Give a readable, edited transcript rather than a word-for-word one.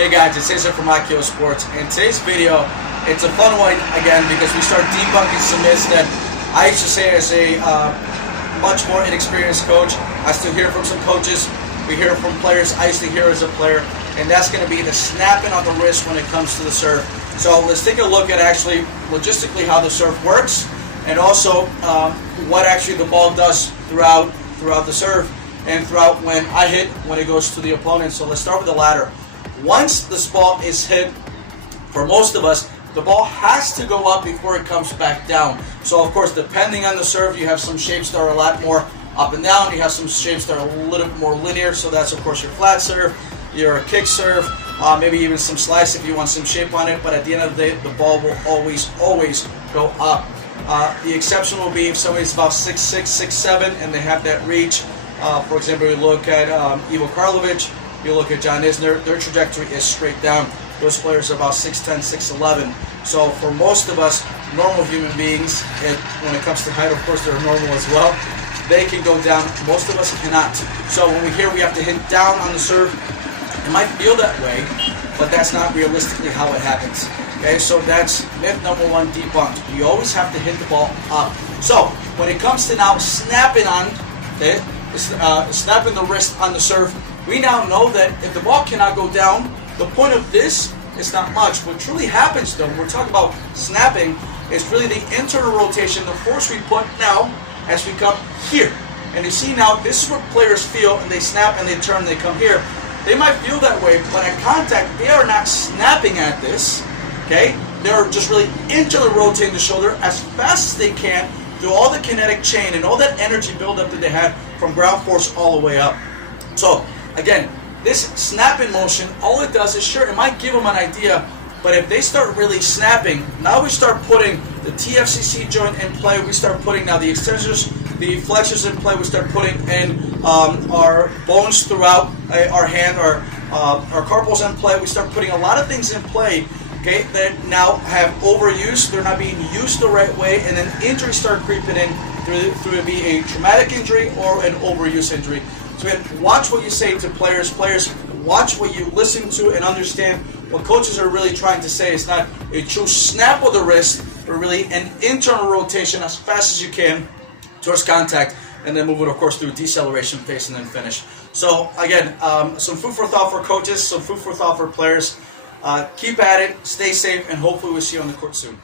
Hey guys, it's Cesar from Akio Sports, and today's video, it's a fun one again because we start debunking some myths that I used to say as a much more inexperienced coach. I still hear from some coaches, we hear from players I used to hear as a player, and that's going to be the snapping on the wrist when it comes to the serve. So let's take a look at actually logistically how the serve works, and also what actually the ball does throughout the serve and throughout when I hit, when it goes to the opponent. So let's start with the latter. Once this ball is hit, for most of us, the ball has to go up before it comes back down. So of course, depending on the serve, you have some shapes that are a lot more up and down. You have some shapes that are a little bit more linear. So that's of course your flat serve, your kick serve, maybe even some slice if you want some shape on it. But at the end of the day, the ball will always go up. The exception will be if somebody's about 6'6", 6'7", and they have that reach. For example, we look at Ivo Karlovic. You look at John Isner, their trajectory is straight down. Those players are about 6'10", 6'11". So for most of us, normal human beings, and when it comes to height, of course, they're normal as well, they can go down. Most of us cannot. So when we hear we have to hit down on the serve, it might feel that way, but that's not realistically how it happens. Okay, so that's myth number one debunked. You always have to hit the ball up. So when it comes to now snapping on, okay, snapping the wrist on the serve, we now know that if the ball cannot go down, the point of this is not much. What truly happens though, when we're talking about snapping, is really the internal rotation, the force we put now as we come here. And you see now, this is what players feel, and they snap and they turn and they come here. They might feel that way, but at contact, they are not snapping at this, okay? They're just really internally rotating the shoulder as fast as they can through all the kinetic chain and all that energy buildup that they had from ground force all the way up. So, again, this snapping motion, all it does is, sure, it might give them an idea, but if they start really snapping, now we start putting the TFCC joint in play, we start putting now the extensors, the flexors in play, we start putting in our bones throughout our hand, our carpals in play, we start putting a lot of things in play, okay, that now have overuse, they're not being used the right way, and then injuries start creeping in through it be a traumatic injury or an overuse injury. So again, watch what you say to players. Players, watch what you listen to and understand what coaches are really trying to say. It's not a true snap of the wrist, but really an internal rotation as fast as you can towards contact, and then move it, of course, through deceleration phase and then finish. So again, some food for thought for coaches, some food for thought for players. Keep at it, stay safe, and hopefully we'll see you on the court soon.